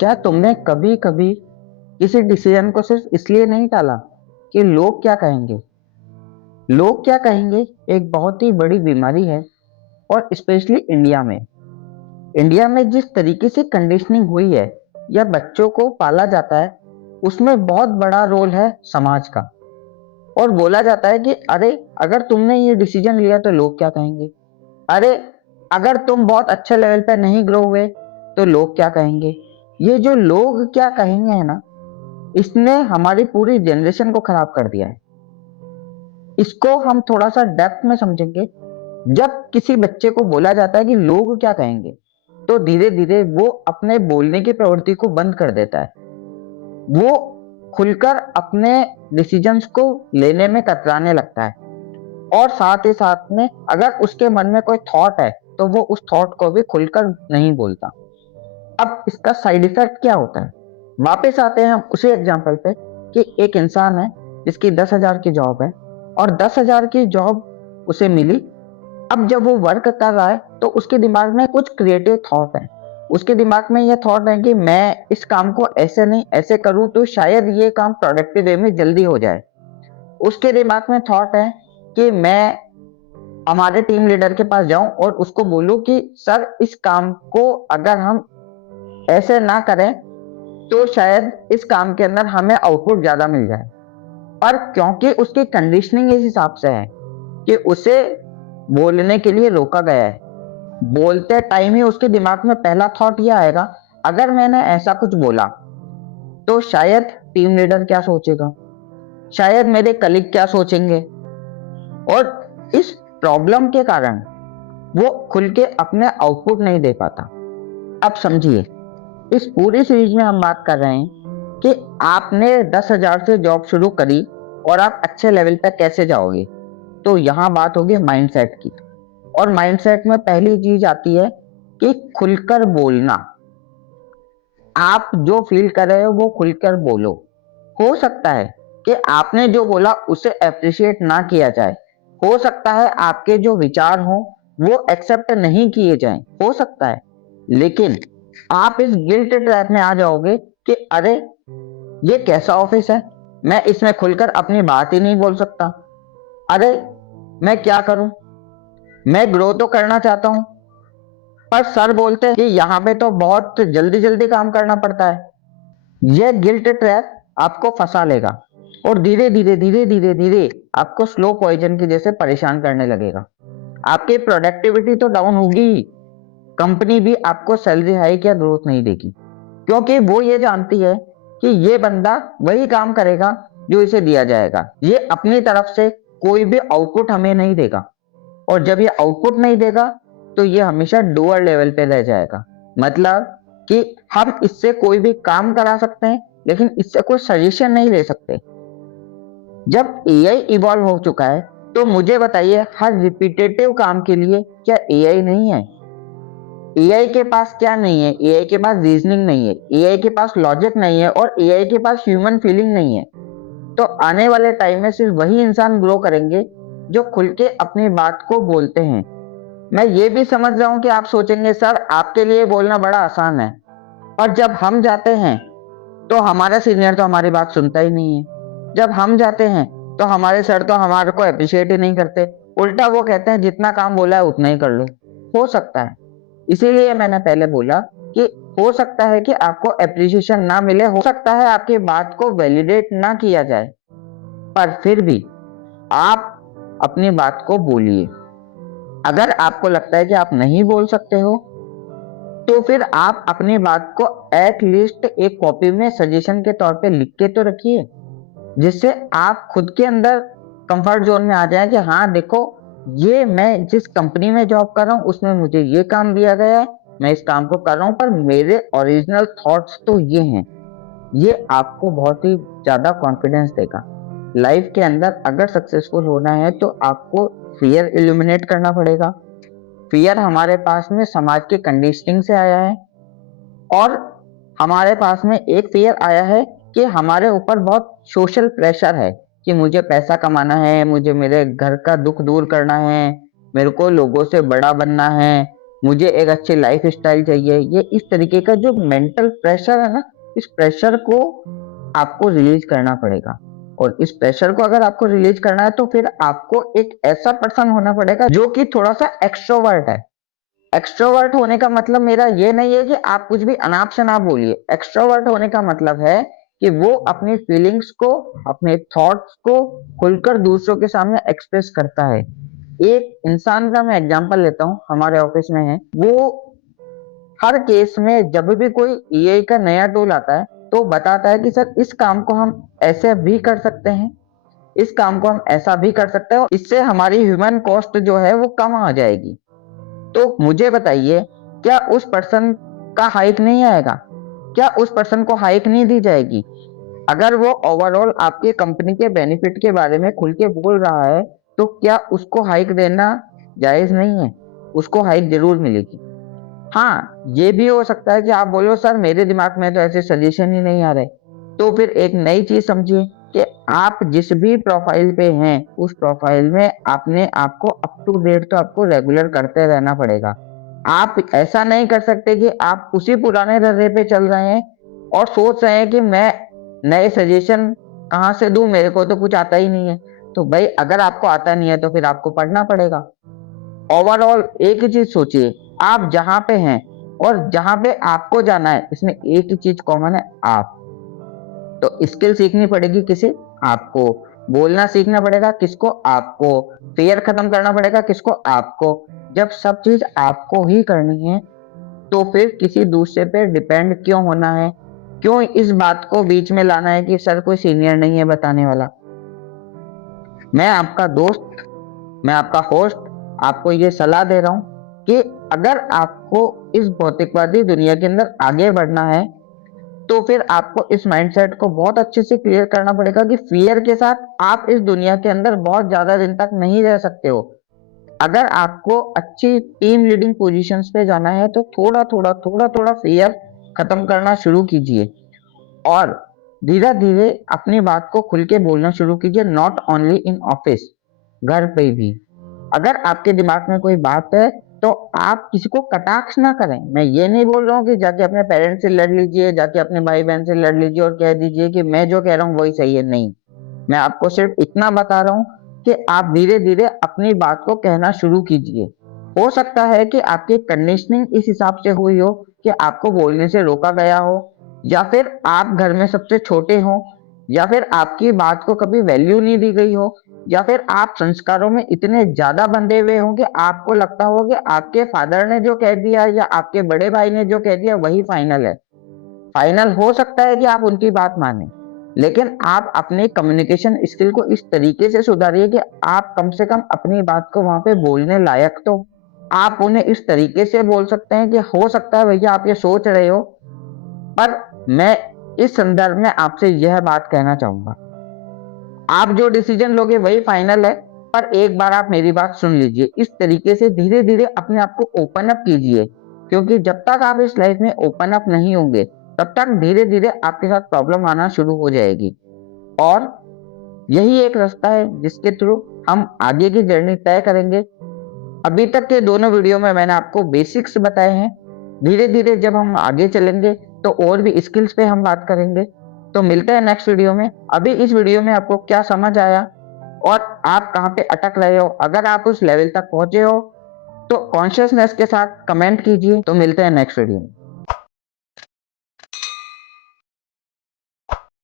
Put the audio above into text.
क्या तुमने कभी कभी किसी डिसीजन को सिर्फ इसलिए नहीं टाला कि लोग क्या कहेंगे? लोग क्या कहेंगे एक बहुत ही बड़ी बीमारी है। और स्पेशली इंडिया में जिस तरीके से कंडीशनिंग हुई है या बच्चों को पाला जाता है, उसमें बहुत बड़ा रोल है समाज का। और बोला जाता है कि अरे, अगर तुमने ये डिसीजन लिया तो लोग क्या कहेंगे। अरे, अगर तुम बहुत अच्छे लेवल पे नहीं ग्रो हुए तो लोग क्या कहेंगे। ये जो लोग क्या कहेंगे है ना, इसने हमारी पूरी जनरेशन को खराब कर दिया है। इसको हम थोड़ा सा डेप्थ में समझेंगे। जब किसी बच्चे को बोला जाता है कि लोग क्या कहेंगे, तो धीरे धीरे वो अपने बोलने की प्रवृत्ति को बंद कर देता है। वो खुलकर अपने डिसीजंस को लेने में कतराने लगता है। और साथ ही साथ में अगर उसके मन में कोई थॉट है तो वो उस थॉट को भी खुलकर नहीं बोलता। अब इसका साइड इफेक्ट क्या होता है? वापस आते हैं हम उसी एग्जांपल पे कि एक इंसान है जिसकी 10,000 की जॉब है और 10,000 की जॉब उसे मिली। अब जब वो वर्क कर रहा है तो उसके दिमाग में कुछ क्रिएटिव थॉट है। उसके दिमाग में ये थॉट है कि मैं इस काम को ऐसे नहीं ऐसे करूं तो शायद ये काम प्रोडक्टिव वे में जल्दी हो जाए। उसके दिमाग में थॉट है कि मैं हमारे टीम लीडर के पास जाऊं और उसको बोलूं कि सर, इस काम को अगर हम ऐसे ना करें तो शायद इस काम के अंदर हमें आउटपुट ज्यादा मिल जाए। पर क्योंकि उसकी कंडीशनिंग इस हिसाब से है कि उसे बोलने के लिए रोका गया है, बोलते टाइम ही उसके दिमाग में पहला थॉट ये आएगा, अगर मैंने ऐसा कुछ बोला तो शायद टीम लीडर क्या सोचेगा, शायद मेरे कलीग क्या सोचेंगे। और इस प्रॉब्लम के कारण वो खुल के अपने आउटपुट नहीं दे पाता। अब समझिए, इस पूरी सीरीज में हम बात कर रहे हैं कि आपने 10,000 से जॉब शुरू करी और आप अच्छे लेवल पे कैसे जाओगे। तो यहाँ बात होगी माइंडसेट की। और माइंडसेट में पहली चीज आती है कि खुलकर बोलना। आप जो फील कर रहे हो वो खुलकर बोलो। हो सकता है कि आपने जो बोला उसे अप्रिशिएट ना किया जाए। हो सकता है आपके जो विचार हो वो एक्सेप्ट नहीं किए जाएं, हो सकता है। लेकिन आप इस गिल्ट ट्रैप में आ जाओगे कि अरे, ये कैसा ऑफिस है, मैं इसमें खुलकर अपनी बात ही नहीं बोल सकता। अरे, मैं क्या करूं, मैं ग्रो तो करना चाहता हूं, पर सर बोलते हैं कि यहाँ पे तो बहुत जल्दी जल्दी काम करना पड़ता है। यह गिल्ट ट्रैप आपको फंसा लेगा और धीरे धीरे आपको स्लो पॉइजन की जैसे परेशान करने लगेगा। आपकी प्रोडक्टिविटी तो डाउन होगी ही, कंपनी भी आपको सैलरी हाइक या ग्रोथ नहीं देगी, क्योंकि वो ये जानती है कि ये बंदा वही काम करेगा जो इसे दिया जाएगा। ये अपनी तरफ से कोई भी आउटपुट हमें नहीं देगा। और जब ये आउटपुट नहीं देगा तो ये हमेशा डूअर लेवल पे रह जाएगा। मतलब कि हम इससे कोई भी काम करा सकते हैं लेकिन इससे कोई सजेशन नहीं ले सकते। जब एआई इवॉल्व हो चुका है तो मुझे बताइए, हर रिपीटेटिव काम के लिए क्या एआई नहीं है? एआई के पास क्या नहीं है? एआई के पास रीजनिंग नहीं है, एआई के पास लॉजिक नहीं है और एआई के पास ह्यूमन फीलिंग नहीं है। तो आने वाले टाइम में सिर्फ वही इंसान ग्रो करेंगे जो खुल के अपनी बात को बोलते हैं। मैं ये भी समझ रहा हूँ कि आप सोचेंगे, सर आपके लिए बोलना बड़ा आसान है, और जब हम जाते हैं तो हमारा सीनियर तो हमारी बात सुनता ही नहीं है। जब हम जाते हैं तो हमारे सर तो हमारे को अप्रिशिएट ही नहीं करते। उल्टा वो कहते हैं जितना काम बोला है उतना ही कर लो। हो सकता है, इसीलिए मैंने पहले बोला कि हो सकता है कि आपको अप्रिशिएशन ना मिले, हो सकता है आपकी बात को वैलिडेट ना किया जाए, पर फिर भी आप अपनी बात को बोलिए। अगर आपको लगता है कि आप नहीं बोल सकते हो तो फिर आप अपनी बात को एट लीस्ट एक कॉपी में सजेशन के तौर पे लिख के तो रखिए, जिससे आप खुद के अंदर कंफर्ट जोन में आ जाए कि हाँ देखो, ये मैं जिस कंपनी में जॉब कर रहा हूँ उसमें मुझे ये काम दिया गया है, मैं इस काम को कर रहा हूँ, पर मेरे ओरिजिनल थॉट्स तो ये हैं। ये आपको बहुत ही ज्यादा कॉन्फिडेंस देगा। लाइफ के अंदर अगर सक्सेसफुल होना है तो आपको फियर इल्यूमिनेट करना पड़ेगा। फियर हमारे पास में समाज के कंडीशनिंग से आया है। और हमारे पास में एक फियर आया है कि हमारे ऊपर बहुत सोशल प्रेशर है कि मुझे पैसा कमाना है, मुझे मेरे घर का दुख दूर करना है, मेरे को लोगों से बड़ा बनना है, मुझे एक अच्छी लाइफ स्टाइल चाहिए। ये इस तरीके का जो मेंटल प्रेशर है ना, इस प्रेशर को आपको रिलीज करना पड़ेगा। और इस प्रेशर को अगर आपको रिलीज करना है तो फिर आपको एक ऐसा पर्सन होना पड़ेगा जो कि थोड़ा सा एक्सट्रोवर्ट है। एक्सट्रोवर्ट होने का मतलब मेरा ये नहीं है कि आप कुछ भी अनाप शनाप बोलिए। एक्सट्रोवर्ट होने का मतलब है कि वो अपनी फीलिंग्स को, अपने थॉट्स को खुलकर दूसरों के सामने एक्सप्रेस करता है। एक इंसान का मैं एग्जांपल लेता हूँ, हमारे ऑफिस में है वो, हर केस में जब भी कोई एआई का नया टूल आता है तो बताता है कि सर इस काम को हम ऐसे भी कर सकते हैं, इस काम को हम ऐसा भी कर सकते हैं, और इससे हमारी ह्यूमन कॉस्ट जो है वो कम आ जाएगी। तो मुझे बताइए, क्या उस पर्सन का हाइक नहीं आएगा? क्या उस पर्सन को हाइक नहीं दी जाएगी? अगर वो ओवरऑल आपके कंपनी के बेनिफिट के बारे में खुल के बोल रहा है तो क्या उसको हाइक देना जायज नहीं है? उसको हाइक जरूर मिलेगी। हाँ, ये भी हो सकता है कि आप बोलो सर मेरे दिमाग में तो ऐसे सजेशन ही नहीं आ रहे। तो फिर एक नई चीज समझिए कि आप जिस भी प्रोफाइल पे हैं उस प्रोफाइल में अपने आप को अप टू डेट तो आपको रेगुलर करते रहना पड़ेगा। आप ऐसा नहीं कर सकते कि आप उसी पुराने रर्रे पे चल रहे हैं और सोच रहे हैं कि मैं नए सजेशन कहाँ से दूं, मेरे को तो कुछ आता ही नहीं है। तो भाई अगर आपको आता नहीं है तो फिर आपको पढ़ना पड़ेगा। ओवरऑल एक ही चीज सोचिए, आप जहां पे हैं और जहां पे आपको जाना है इसमें एक ही चीज कॉमन है, आप। तो स्किल सीखनी पड़ेगी किसे? आपको। बोलना सीखना पड़ेगा किसको? आपको। फियर खत्म करना पड़ेगा किसको? आपको। जब सब चीज आपको ही करनी है तो फिर किसी दूसरे पे डिपेंड क्यों होना है? क्यों इस बात को बीच में लाना है कि सर कोई सीनियर नहीं है बताने वाला? मैं आपका दोस्त, मैं आपका होस्ट आपको ये सलाह दे रहा हूं कि अगर आपको इस भौतिकवादी दुनिया के अंदर आगे बढ़ना है तो फिर आपको इस माइंडसेट को बहुत अच्छे से क्लियर करना पड़ेगा कि फियर के साथ आप इस दुनिया के अंदर बहुत ज्यादा दिन तक नहीं रह सकते हो। अगर आपको अच्छी टीम लीडिंग पोजीशंस पे जाना है तो थोड़ा थोड़ा फियर खत्म करना शुरू कीजिए और धीरे धीरे अपनी बात को खुल के बोलना शुरू कीजिए, नॉट ओनली इन ऑफिस, घर पे भी। अगर आपके दिमाग में कोई बात है तो आप किसी को कटाक्ष ना करें। मैं ये नहीं बोल रहा हूँ कि जाके अपने पेरेंट्स से लड़ लीजिए, जाके अपने भाई बहन से लड़ लीजिए और कह दीजिए कि मैं जो कह रहा हूँ वही सही है, नहीं। मैं आपको सिर्फ इतना बता रहा हूँ कि आप धीरे धीरे अपनी बात को कहना शुरू कीजिए। हो सकता है कि आपकी कंडीशनिंग इस हिसाब से हुई हो कि आपको बोलने से रोका गया हो, या फिर आप घर में सबसे छोटे हो, या फिर आपकी बात को कभी वैल्यू नहीं दी गई हो, या फिर आप संस्कारों में इतने ज्यादा बंधे हुए हो कि आपको लगता हो कि आपके फादर ने जो कह दिया या आपके बड़े भाई ने जो कह दिया वही फाइनल है। फाइनल हो सकता है कि आप उनकी बात माने, लेकिन आप अपने कम्युनिकेशन स्किल को इस तरीके से सुधारिए कि आप कम से कम अपनी बात को वहां पे बोलने लायक तो आप उन्हें इस तरीके से बोल सकते हैं कि हो सकता है भैया आप ये सोच रहे हो, पर मैं इस संदर्भ में आपसे यह बात कहना चाहूंगा, आप जो डिसीजन लोगे वही फाइनल है, पर एक बार आप मेरी बात सुन लीजिए। इस तरीके से धीरे धीरे अपने आप को ओपन अप कीजिए, क्योंकि जब तक आप इस लाइफ में ओपन अप नहीं होंगे तब तक धीरे धीरे आपके साथ प्रॉब्लम आना शुरू हो जाएगी। और यही एक रास्ता है जिसके थ्रू हम आगे की जर्नी तय करेंगे। अभी तक के दोनों वीडियो में मैंने आपको बेसिक्स बताए हैं। धीरे धीरे जब हम आगे चलेंगे तो और भी स्किल्स पे हम बात करेंगे। तो मिलते हैं नेक्स्ट वीडियो में। अभी इस वीडियो में आपको क्या समझ आया और आप कहाँ पे अटक रहे हो, अगर आप उस लेवल तक पहुंचे हो तो कॉन्शियसनेस के साथ कमेंट कीजिए। तो मिलते हैं नेक्स्ट वीडियो में।